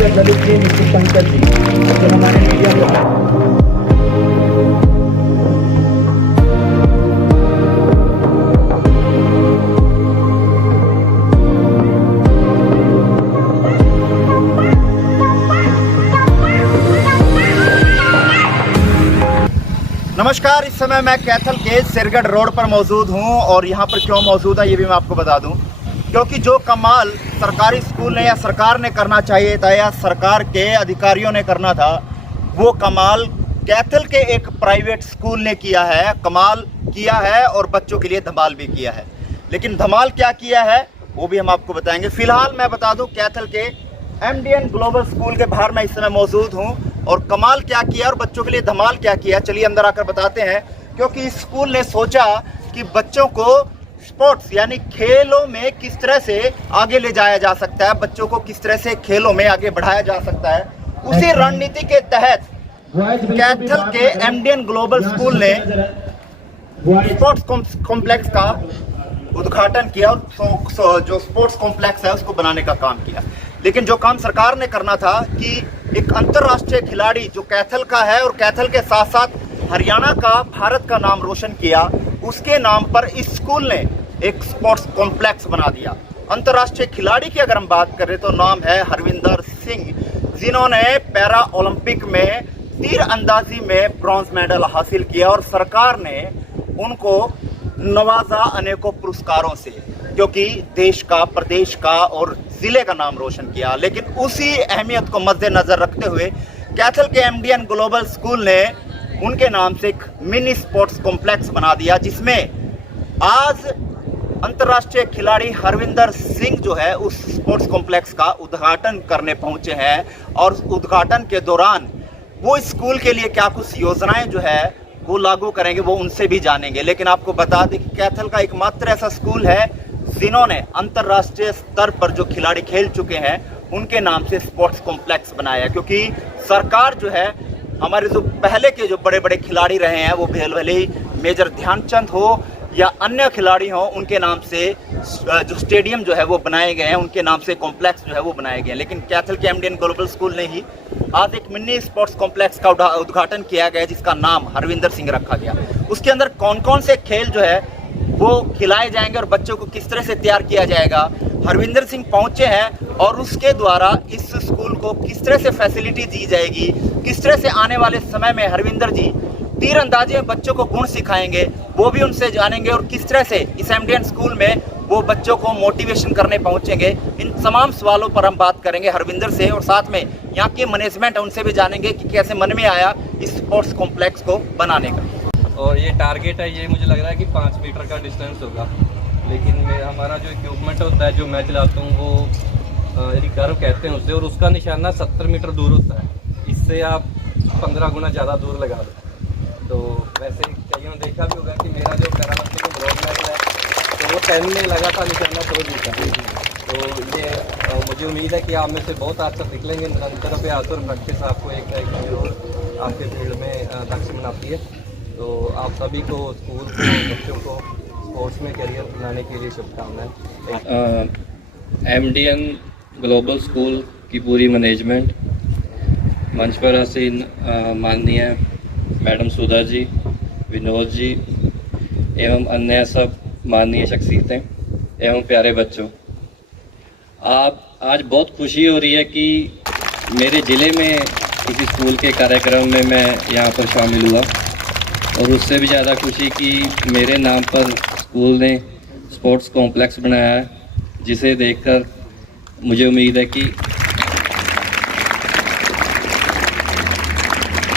Mister Lalit ji, mister Shankar ji, जो हमारे media को नमस्कार। इस समय मैं कैथल के सिरगढ़ रोड पर मौजूद हूं और यहां पर क्यों मौजूद है ये भी मैं आपको बता दूं, क्योंकि जो कमाल सरकारी स्कूल ने या सरकार ने करना चाहिए था या सरकार के अधिकारियों ने करना था, वो कमाल कैथल के एक प्राइवेट स्कूल ने किया है। कमाल किया है और बच्चों के लिए धमाल भी किया है। लेकिन धमाल क्या किया है वो भी हम आपको बताएंगे। फिलहाल मैं बता दूं, कैथल के एमडीएन ग्लोबल स्कूल के बाहर मैं इस समय मौजूद हूं और कमाल क्या किया और बच्चों के लिए धमाल क्या किया, चलिए अंदर आकर बताते हैं। क्योंकि इस स्कूल ने सोचा कि बच्चों को स्पोर्ट्स यानी खेलों में किस तरह से आगे ले जाया जा सकता है, बच्चों को किस तरह से खेलों में आगे बढ़ाया जा सकता है, उसी रणनीति के तहत कैथल के एमडीएन ग्लोबल स्कूल ने स्पोर्ट्स कॉम्प्लेक्स का उद्घाटन किया और जो स्पोर्ट्स कॉम्प्लेक्स है उसको बनाने का काम किया। लेकिन जो काम सरकार ने करना था कि एक अंतर्राष्ट्रीय खिलाड़ी जो कैथल का है और कैथल के साथ साथ हरियाणा का, भारत का नाम रोशन किया, उसके नाम पर इस स्कूल ने एक स्पोर्ट्स कॉम्प्लेक्स बना दिया। अंतर्राष्ट्रीय खिलाड़ी की अगर हम बात करें तो नाम है हरविंदर सिंह, जिन्होंने पैरा ओलंपिक में तीर अंदाजी में ब्रॉन्ज मेडल हासिल किया और सरकार ने उनको नवाजा अनेकों पुरस्कारों से, क्योंकि देश का, प्रदेश का और जिले का नाम रोशन किया। लेकिन उसी अहमियत को मद्देनजर रखते हुए कैथल के एमडीएन ग्लोबल स्कूल ने उनके नाम से एक मिनी स्पोर्ट्स कॉम्प्लेक्स बना दिया, जिसमें आज अंतर्राष्ट्रीय खिलाड़ी हरविंदर सिंह जो है उस स्पोर्ट्स कॉम्प्लेक्स का उद्घाटन करने पहुंचे हैं। और उद्घाटन के दौरान वो स्कूल के लिए क्या कुछ योजनाएं जो है वो लागू करेंगे, वो उनसे भी जानेंगे। लेकिन आपको बता दें कि कैथल का एकमात्र ऐसा स्कूल है जिन्होंने अंतर्राष्ट्रीय स्तर पर जो खिलाड़ी खेल चुके हैं उनके नाम से स्पोर्ट्स कॉम्प्लेक्स बनाया। क्योंकि सरकार जो है, हमारे जो पहले के जो बड़े बड़े खिलाड़ी रहे हैं, वो भले ही मेजर ध्यानचंद हो या अन्य खिलाड़ी हो, उनके नाम से जो स्टेडियम जो है वो बनाए गए हैं, उनके नाम से कॉम्प्लेक्स जो है वो बनाए गए हैं। लेकिन कैथल के एमडीएन ग्लोबल स्कूल ने ही आज एक मिनी स्पोर्ट्स कॉम्प्लेक्स का उद्घाटन किया गया, जिसका नाम हरविंदर सिंह रखा गया। उसके अंदर कौन कौन से खेल जो है वो खिलाए जाएंगे और बच्चों को किस तरह से तैयार किया जाएगा, हरविंदर सिंह पहुंचे हैं और उसके द्वारा इस स्कूल को किस तरह से फैसिलिटी दी जाएगी, किस तरह से आने वाले समय में हरविंदर जी तीरंदाजी में बच्चों को गुण सिखाएंगे, वो भी उनसे जानेंगे। और किस तरह से इस एमडीएन स्कूल में वो बच्चों को मोटिवेशन करने पहुंचेंगे, इन तमाम सवालों पर हम बात करेंगे हरविंदर से। और साथ में यहाँ के मैनेजमेंट है उनसे भी जानेंगे कि कैसे मन में आया इस स्पोर्ट्स कॉम्प्लेक्स को बनाने का। और ये टारगेट है, ये मुझे लग रहा है कि 5 मीटर का डिस्टेंस होगा। लेकिन हमारा जो इक्विपमेंट होता है, जो मैं चलाता हूँ, वो रिकर्व कहते हैं उसे, और उसका निशाना 70 मीटर दूर होता है। इससे आप 15 गुना ज़्यादा दूर लगा दो। तो वैसे कईयों ने देखा भी होगा कि मेरा जो पैरालंपिक में ब्रॉन्ज मेडल है, तो वो 10 में लगा था निशाना, तो जीता। तो ये मुझे उम्मीद है कि आप में से बहुत अच्छा निकलेंगे। निरंतर अभ्यास और प्रैक्टिस आपको एक जरूर आपके फील्ड में लक्ष्य बनाती है। तो आप सभी को, स्कूल को, बच्चों को स्पोर्ट्स में करियर बनाने के लिए शुभकामनाएं। एमडीएन ग्लोबल स्कूल की पूरी मैनेजमेंट, मंच पर आसीन माननीय मैडम सुधा जी, विनोद जी एवं अन्य सब माननीय शख्सियतें एवं प्यारे बच्चों, आप आज बहुत खुशी हो रही है कि मेरे ज़िले में किसी स्कूल के कार्यक्रम में मैं यहाँ पर शामिल हुआ। और उससे भी ज़्यादा खुशी कि मेरे नाम पर स्कूल ने स्पोर्ट्स कॉम्प्लेक्स बनाया है, जिसे देखकर मुझे उम्मीद है कि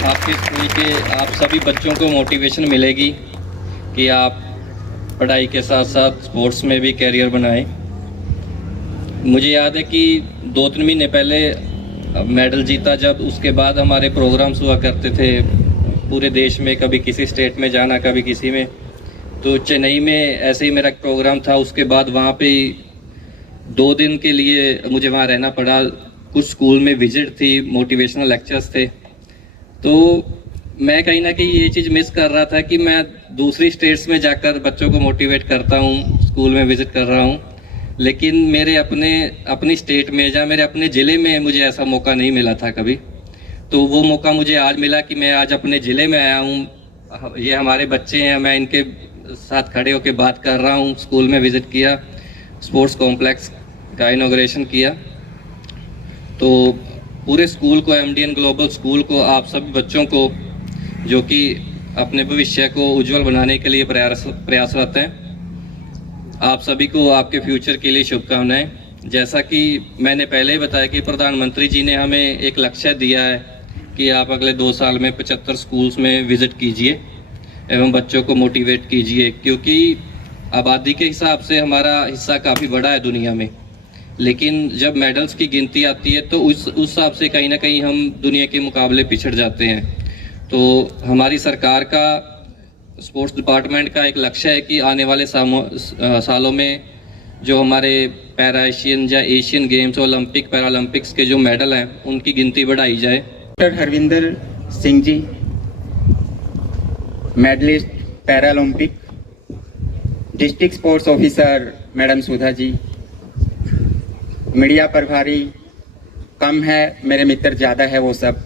आपके स्कूल के आप सभी बच्चों को मोटिवेशन मिलेगी कि आप पढ़ाई के साथ साथ स्पोर्ट्स में भी कैरियर बनाएं। मुझे याद है कि 2-3 महीने पहले मेडल जीता जब, उसके बाद हमारे प्रोग्राम्स हुआ करते थे पूरे देश में, कभी किसी स्टेट में जाना, कभी किसी में। तो चेन्नई में ऐसे ही मेरा एक प्रोग्राम था। उसके बाद वहाँ पे 2 दिन के लिए मुझे वहाँ रहना पड़ा। कुछ स्कूल में विजिट थी, मोटिवेशनल लेक्चर्स थे। तो मैं कहीं ना कहीं ये चीज़ मिस कर रहा था कि मैं दूसरी स्टेट्स में जाकर बच्चों को मोटिवेट करता हूँ, स्कूल में विजिट कर रहा हूँ। लेकिन मेरे अपनी स्टेट में या मेरे अपने ज़िले में मुझे ऐसा मौका नहीं मिला था कभी। तो वो मौका मुझे आज मिला कि मैं आज अपने ज़िले में आया हूँ। ये हमारे बच्चे हैं, मैं इनके साथ खड़े होकर बात कर रहा हूँ। स्कूल में विज़िट किया, स्पोर्ट्स कॉम्प्लेक्स का इनॉग्रेशन किया। तो पूरे स्कूल को, एमडीएन ग्लोबल स्कूल को, आप सभी बच्चों को जो कि अपने भविष्य को उज्जवल बनाने के लिए प्रयासरत हैं, आप सभी को आपके फ्यूचर के लिए शुभकामनाएं। जैसा कि मैंने पहले ही बताया कि प्रधानमंत्री जी ने हमें एक लक्ष्य दिया है कि आप अगले 2 साल में 75 स्कूल्स में विज़िट कीजिए एवं बच्चों को मोटिवेट कीजिए, क्योंकि आबादी के हिसाब से हमारा हिस्सा काफ़ी बड़ा है दुनिया में। लेकिन जब मेडल्स की गिनती आती है तो उस हिसाब से कहीं ना कहीं हम दुनिया के मुकाबले पिछड़ जाते हैं। तो हमारी सरकार का, स्पोर्ट्स डिपार्टमेंट का एक लक्ष्य है कि आने वाले सालों में जो हमारे पैरा एशियन या एशियन गेम्स, ओलंपिक, पैरालंपिक्स के जो मेडल हैं उनकी गिनती बढ़ाई जाए। Doctor Harvinder Singh ji, medallist Paralympic. District sports officer madam Sudha ji. Media प्रभारी कम है, मेरे मित्र ज़्यादा है वो सब।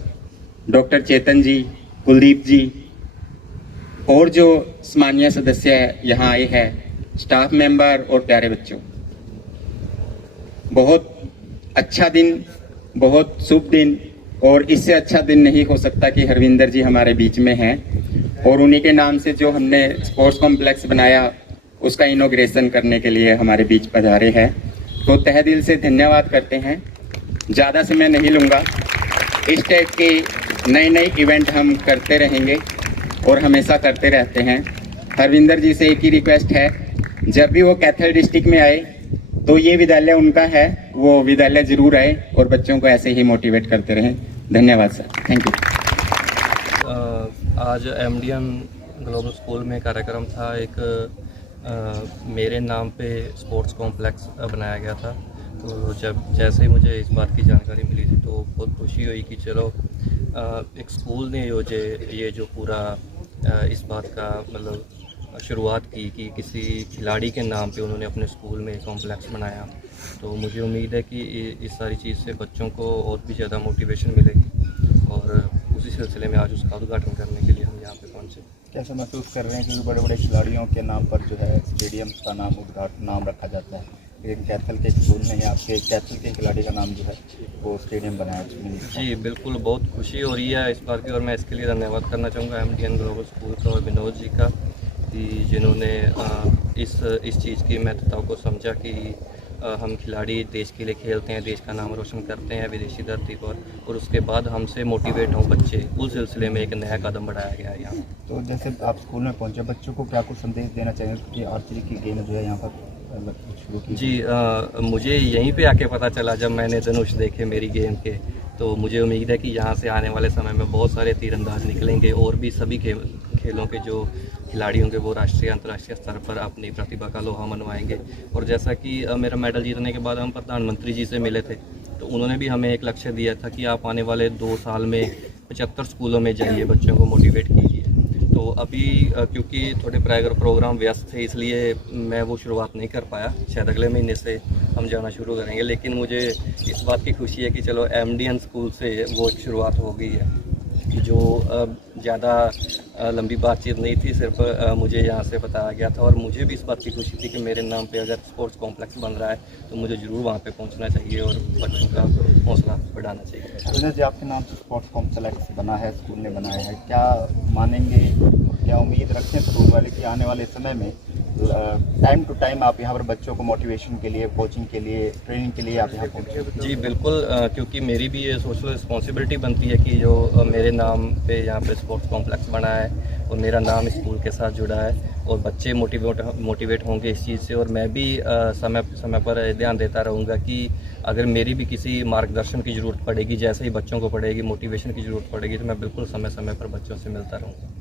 डॉक्टर चेतन जी, कुलदीप जी और जो सम्मानीय सदस्य यहाँ आए हैं, स्टाफ मेंबर और प्यारे बच्चों, बहुत अच्छा दिन, बहुत शुभ दिन, और इससे अच्छा दिन नहीं हो सकता कि हरविंदर जी हमारे बीच में हैं और उन्हीं के नाम से जो हमने स्पोर्ट्स कॉम्प्लेक्स बनाया उसका इनॉग्रेशन करने के लिए हमारे बीच पधारे हैं। तो तहे दिल से धन्यवाद करते हैं। ज़्यादा समय नहीं लूँगा। इस टाइप के नए इवेंट हम करते रहेंगे और हमेशा करते रहते हैं। हरविंदर जी से एक ही रिक्वेस्ट है, जब भी वो कैथल डिस्ट्रिक्ट में आए तो ये विद्यालय उनका है, वो विद्यालय जरूर आए और बच्चों को ऐसे ही मोटिवेट करते रहें। धन्यवाद सर, थैंक यू। आज एमडीएन ग्लोबल स्कूल में कार्यक्रम था। एक मेरे नाम पे स्पोर्ट्स कॉम्प्लेक्स बनाया गया था। तो जैसे ही मुझे इस बात की जानकारी मिली थी तो बहुत खुशी हुई कि चलो एक स्कूल ने ये जो पूरा इस बात का मतलब शुरुआत की कि किसी खिलाड़ी के नाम पे उन्होंने अपने स्कूल में कॉम्प्लेक्स बनाया। तो मुझे उम्मीद है कि इस सारी चीज़ से बच्चों को और भी ज़्यादा मोटिवेशन मिलेगी और उसी सिलसिले में आज उसका उद्घाटन करने के लिए हम यहाँ पे पहुँचे। कैसे महसूस कर रहे हैं कि बड़े बड़े खिलाड़ियों के नाम पर जो है स्टेडियम का नाम रखा जाता है, लेकिन कैथल के स्कूल में ही आपके कैथल के खिलाड़ी का नाम जो है वो स्टेडियम बनाया? जी बिल्कुल, बहुत खुशी हो रही है इस बार की और मैं इसके लिए धन्यवाद करना चाहूँगा एमडीएन ग्लोबल स्कूल का और विनोद जी का, कि जिन्होंने इस चीज़ की महत्वता को समझा कि हम खिलाड़ी देश के लिए खेलते हैं, देश का नाम रोशन करते हैं विदेशी धरती पर, और उसके बाद हमसे मोटिवेट हों बच्चे, उस सिलसिले में एक नया कदम बढ़ाया गया है यहाँ। तो जैसे आप स्कूल में पहुँचे, बच्चों को क्या कुछ संदेश देना चाहेंगे कि आर्चरी की गेम जो है यहाँ पर शुरू की? जी मुझे यहीं पे आके पता चला जब मैंने धनुष देखे मेरी गेम के, तो मुझे उम्मीद है कि यहाँ से आने वाले समय में बहुत सारे तीरंदाज निकलेंगे और भी सभी खेलों के जो खिलाड़ी होंगे वो राष्ट्रीय अंतर्राष्ट्रीय स्तर पर अपनी प्रतिभा का लोहा मनवाएंगे। और जैसा कि मेरा मेडल जीतने के बाद हम प्रधानमंत्री जी से मिले थे तो उन्होंने भी हमें एक लक्ष्य दिया था कि आप आने वाले 2 साल में 75 स्कूलों में जाइए, बच्चों को मोटिवेट कीजिए। तो अभी क्योंकि थोड़े प्रोग्राम व्यस्त थे इसलिए मैं वो शुरुआत नहीं कर पाया, शायद अगले महीने से हम जाना शुरू करेंगे। लेकिन मुझे इस बात की खुशी है कि चलो एमडीएन स्कूल से वो एक शुरुआत हो गई है, जो ज़्यादा लंबी बातचीत नहीं थी, सिर्फ मुझे यहाँ से बताया गया था और मुझे भी इस बात की खुशी थी कि मेरे नाम पे अगर स्पोर्ट्स कॉम्प्लेक्स बन रहा है तो मुझे ज़रूर वहाँ पे पहुँचना चाहिए और बच्चों का हौसला बढ़ाना चाहिए। तो जैसे आपके नाम से स्पोर्ट्स कॉम्प्लेक्स बना है, स्कूल ने बनाया है, क्या मानेंगे, क्या उम्मीद रखते हैं स्कूल वाले कि आने वाले समय में टाइम टू टाइम आप यहाँ पर बच्चों को मोटिवेशन के लिए, कोचिंग के लिए, ट्रेनिंग के लिए आप यहाँ पहुँचे? जी बिल्कुल, क्योंकि मेरी भी ये सोशल रिस्पॉन्सिबिलिटी बनती है कि जो मेरे नाम पे यहाँ पे स्पोर्ट्स कॉम्प्लेक्स बना है और मेरा नाम स्कूल के साथ जुड़ा है और बच्चे मोटिवेट होंगे इस चीज़ से, और मैं भी समय पर ध्यान देता रहूँगा कि अगर मेरी भी किसी मार्गदर्शन की ज़रूरत पड़ेगी, जैसे ही बच्चों को पड़ेगी, मोटिवेशन की ज़रूरत पड़ेगी, तो मैं बिल्कुल समय पर बच्चों से मिलता रहूँगा।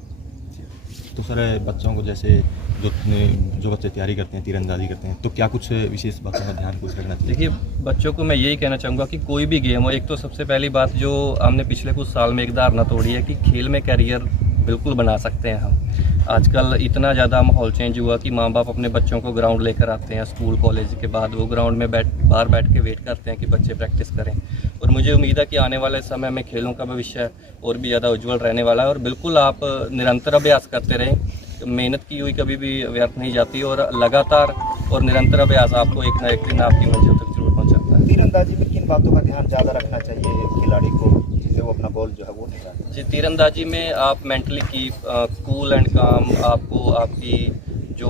तो सर बच्चों को जैसे जो बच्चे तैयारी करते हैं, तीरंदाजी करते हैं, तो क्या कुछ विशेष बातों का ध्यान कुछ रखना चाहिए? देखिए, बच्चों को मैं यही कहना चाहूँगा कि कोई भी गेम हो, एक तो सबसे पहली बात जो हमने पिछले कुछ साल में एक धारणा तोड़ी है कि खेल में कैरियर बिल्कुल बना सकते हैं हम। आजकल इतना ज़्यादा माहौल चेंज हुआ कि माँ बाप अपने बच्चों को ग्राउंड लेकर आते हैं स्कूल कॉलेज के बाद, वो ग्राउंड में बाहर बैठ के वेट करते हैं कि बच्चे प्रैक्टिस करें। और मुझे उम्मीद है कि आने वाले समय में खेलों का भविष्य और भी ज़्यादा उज्जवल रहने वाला है। और बिल्कुल आप निरंतर अभ्यास करते रहें, मेहनत की हुई कभी भी व्यर्थ नहीं जाती, और लगातार और निरंतर अभ्यास आपको एक ना एक दिन आपकी मंजिल तक जरूर पहुँचाता है। तीरंदाजी में किन बातों का ध्यान ज़्यादा रखना चाहिए खिलाड़ी को जिससे वो अपना गोल जो है वो निकाले? जी, तीरंदाजी में आप मेंटली की कूल एंड काम, आपको आपकी जो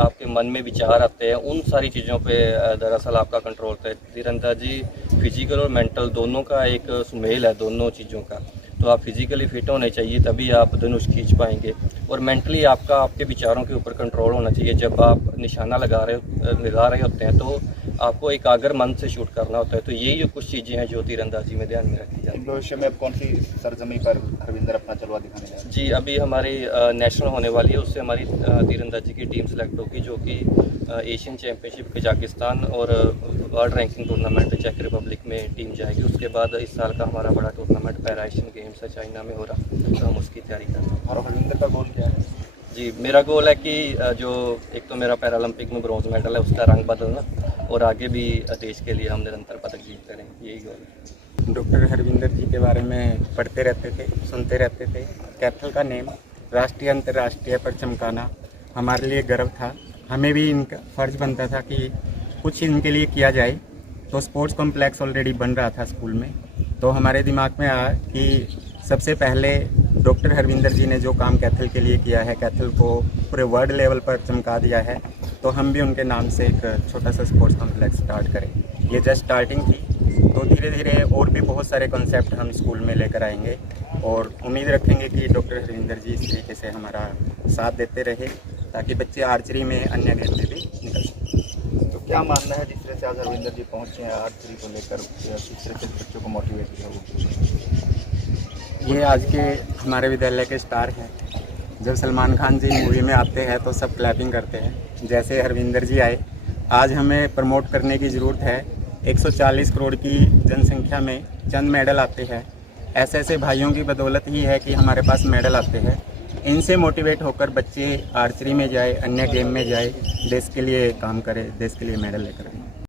आपके मन में विचार आते हैं उन सारी चीज़ों पे दरअसल आपका कंट्रोल होता है। तीरंदाजी फिजिकल और मेंटल दोनों का एक सुमेल है, दोनों चीज़ों का। तो आप फिजिकली फिट होने चाहिए, तभी आप धनुष खींच पाएंगे, और मेंटली आपके विचारों के ऊपर कंट्रोल होना चाहिए। जब आप निशाना लगा रहे होते हैं तो आपको एकाग्र मन से शूट करना होता है। तो यही जो कुछ चीज़ें हैं जो तीरंदाजी में ध्यान में रखी जाती हैं। भविष्य में अब कौन सी सरजमी पर हरविंदर अपना जलवा दिखाने जा रहे हैं? जी, अभी हमारी नेशनल होने वाली है, उससे हमारी तीरंदाजी की टीम सेलेक्ट होगी, जो कि एशियन चैम्पियनशिप कजाकिस्तान और वर्ल्ड रैंकिंग टूर्नामेंट चेक रिपब्लिक में टीम जाएगी। उसके बाद इस साल का हमारा बड़ा टूर्नामेंट पैरा एशियन गेम्स है चाइना में हो रहा, तो हम उसकी तैयारी कर रहे हैं। और हरविंदर का गोल क्या है? जी, मेरा गोल है कि जो एक तो मेरा पैरालंपिक में ब्रॉन्ज मेडल है उसका रंग बदलना, और आगे भी देश के लिए हम निरंतर पदक जीतते रहें, यही गोल है। डॉक्टर हरविंदर जी के बारे में पढ़ते रहते थे, सुनते रहते थे। कैथल का नेम राष्ट्रीय अंतर्राष्ट्रीय पर चमकाना हमारे लिए गर्व था। हमें भी इनका फ़र्ज बनता था कि कुछ इनके लिए किया जाए। तो स्पोर्ट्स कॉम्प्लेक्स ऑलरेडी बन रहा था स्कूल में, तो हमारे दिमाग में आया कि सबसे पहले डॉक्टर हरविंदर जी ने जो काम कैथल के लिए किया है, कैथल को पूरे वर्ल्ड लेवल पर चमका दिया है, तो हम भी उनके नाम से एक छोटा सा स्पोर्ट्स कॉम्प्लेक्स स्टार्ट करें। ये जस्ट स्टार्टिंग थी, तो धीरे धीरे और भी बहुत सारे कॉन्सेप्ट हम स्कूल में लेकर आएंगे, और उम्मीद रखेंगे कि डॉक्टर हरविंदर जी इस तरीके से हमारा साथ देते रहे, ताकि बच्चे आर्चरी में, अन्य गेम में भी निकल सकें। तो क्या मानना है जिस तरह से आज हरविंदर जी पहुँचे हैं आर्चरी को लेकर, किस तरह से बच्चों को मोटिवेट किया वो? ये आज के हमारे विद्यालय के स्टार हैं। जब सलमान खान जी मूवी में आते हैं तो सब क्लैपिंग करते हैं, जैसे हरविंदर जी आए। आज हमें प्रमोट करने की ज़रूरत है। 140 करोड़ की जनसंख्या में चंद मेडल आते हैं। ऐसे ऐसे भाइयों की बदौलत ही है कि हमारे पास मेडल आते हैं। इनसे मोटिवेट होकर बच्चे आर्चरी में जाए, अन्य गेम में जाए, देश के लिए काम करें, देश के लिए मेडल लेकर आए।